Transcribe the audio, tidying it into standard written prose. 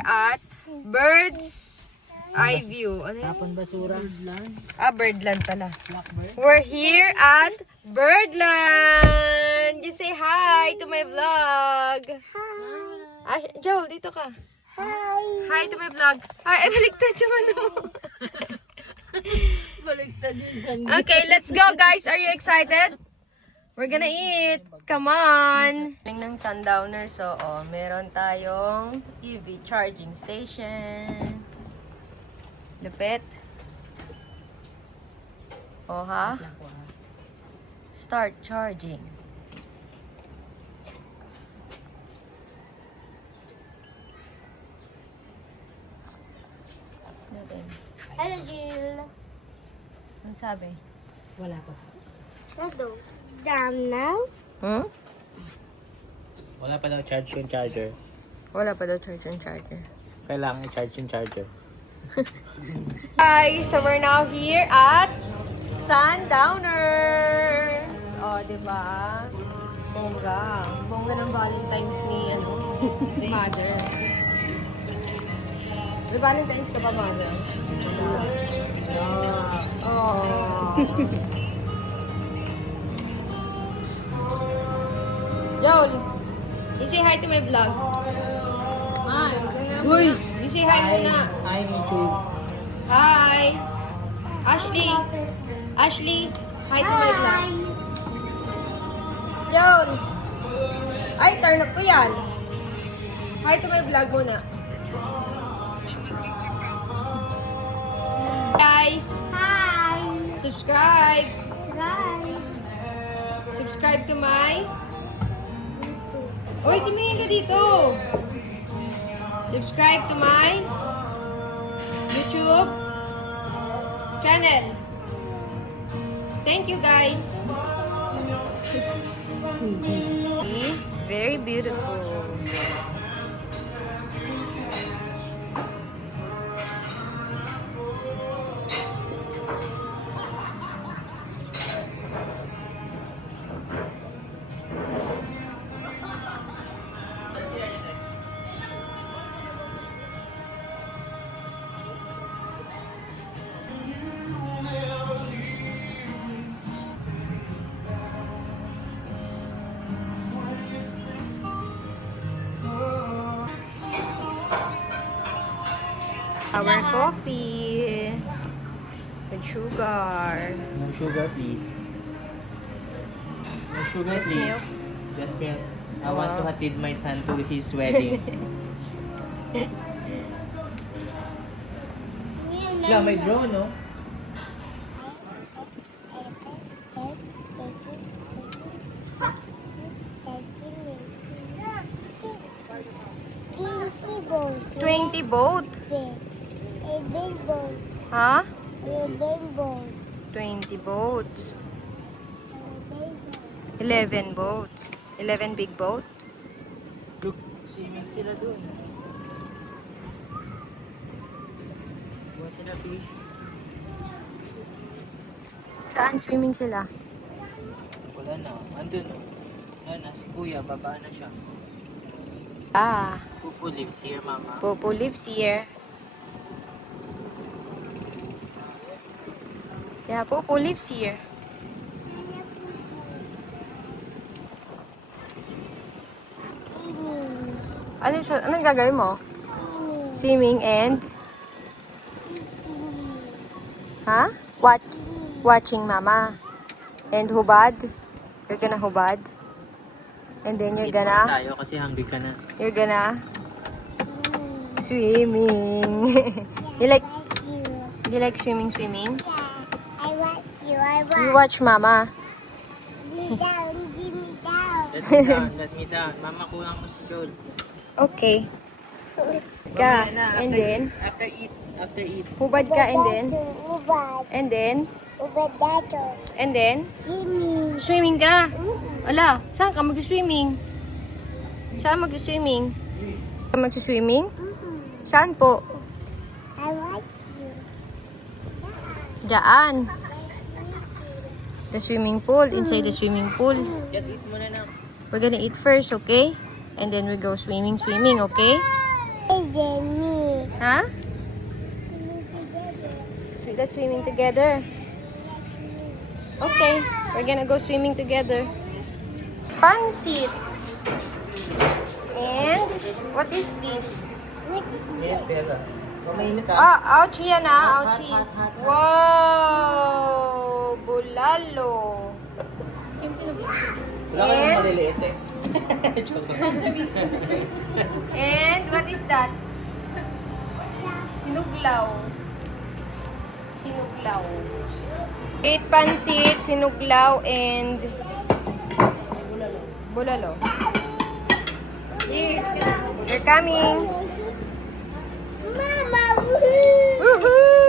here at Bird's Eye View. Ano yun? Tapon basura. Birdland pala. We're here at Birdland! You say hi to my vlog. Hi. Joel, dito ka. Hi. Hi to my vlog. Ay, baliktad yung ano mo. Baliktad yun dyan. Okay, let's go guys. Are you excited? We're gonna eat. Come on. Ng sundowner. So, meron tayong EV charging station. Lupit. Ha? Start charging. Hello, Jill. Ano sabi? Wala pa. Hello. Down now? Hmm? Wala pa daw charge yung charger. Wala pa daw charge and charger. Kailangan i-charge yung charger. Guys, so we're now here at Sundowners. Diba? Bongga. Bongga ng Valentine's ni, Mother. May Valentine's ka ba, Mother? Yol, you say hi to my vlog. Hi. Uy, you say hi muna. Hi, YouTube. Hi. Ashley. Ashley, hi to my vlog. Yol. Ay, turn up ko yan. Hi to my vlog muna. Guys, Hi. subscribe. Hi. Subscribe to my... Uy, tumingin ka dito. Subscribe to my YouTube channel. Thank you, guys. Very beautiful. Our coffee with sugar. No sugar, please. No sugar, Just please. milk? Just milk. I want to hatid my son to his wedding. Yeah, may drone, no? Boat. 20 boat. A big boat. Huh? A big boat. 20 boats. A big boat. 11 boats. 11 big boat. Look, swimming sila doon. Buha sila fish. Saan swimming sila? Wala na. Andun, no? Ayan na, si Kuya, baba na siya. Pupu lives here, Mama. Popo lives here. Yeah, Popo lives here. Swimming. Anong gagawin mo? Swimming and? Huh? Watching Mama. And hubad? You're gonna hubad? And then you're Eat muna gonna? tayo kasi hungry ka na. You're gonna? Swimming. You like swimming? Yeah, I want you. I want You watch Mama. me down. Give me down. Let me down, let me down. Mama, kulang mo si Joel. Okay. Ka. Mamaya na, And then? After eat. Hubad ka and then? Ubad. And then? Ubad dato. And then? Swimming. Swimming ka? Ala, saan ka mag-swimming? Saan mag-swimming? Mag-swimming? Saan po? I want you. Diyan. The swimming pool. Inside the swimming pool. Just eat muna na. We're gonna eat first, okay? And then we go swimming, okay? Then me. Huh? Let's swimming together. Okay, we're gonna go swimming together. Pansit. And what is this? Yes, pera. Huwag mainit ha. Ah, ouchie yan ah, ouchie. Hot, hot, hot. Wow! Bulalo. Wala ka nang And, maliliit eh. Joke lang. and what is that? Sinuglaw. Sinuglaw. 8 pansit, sinuglaw, and bulalo. They're coming. Mama, woohoo! Woohoo!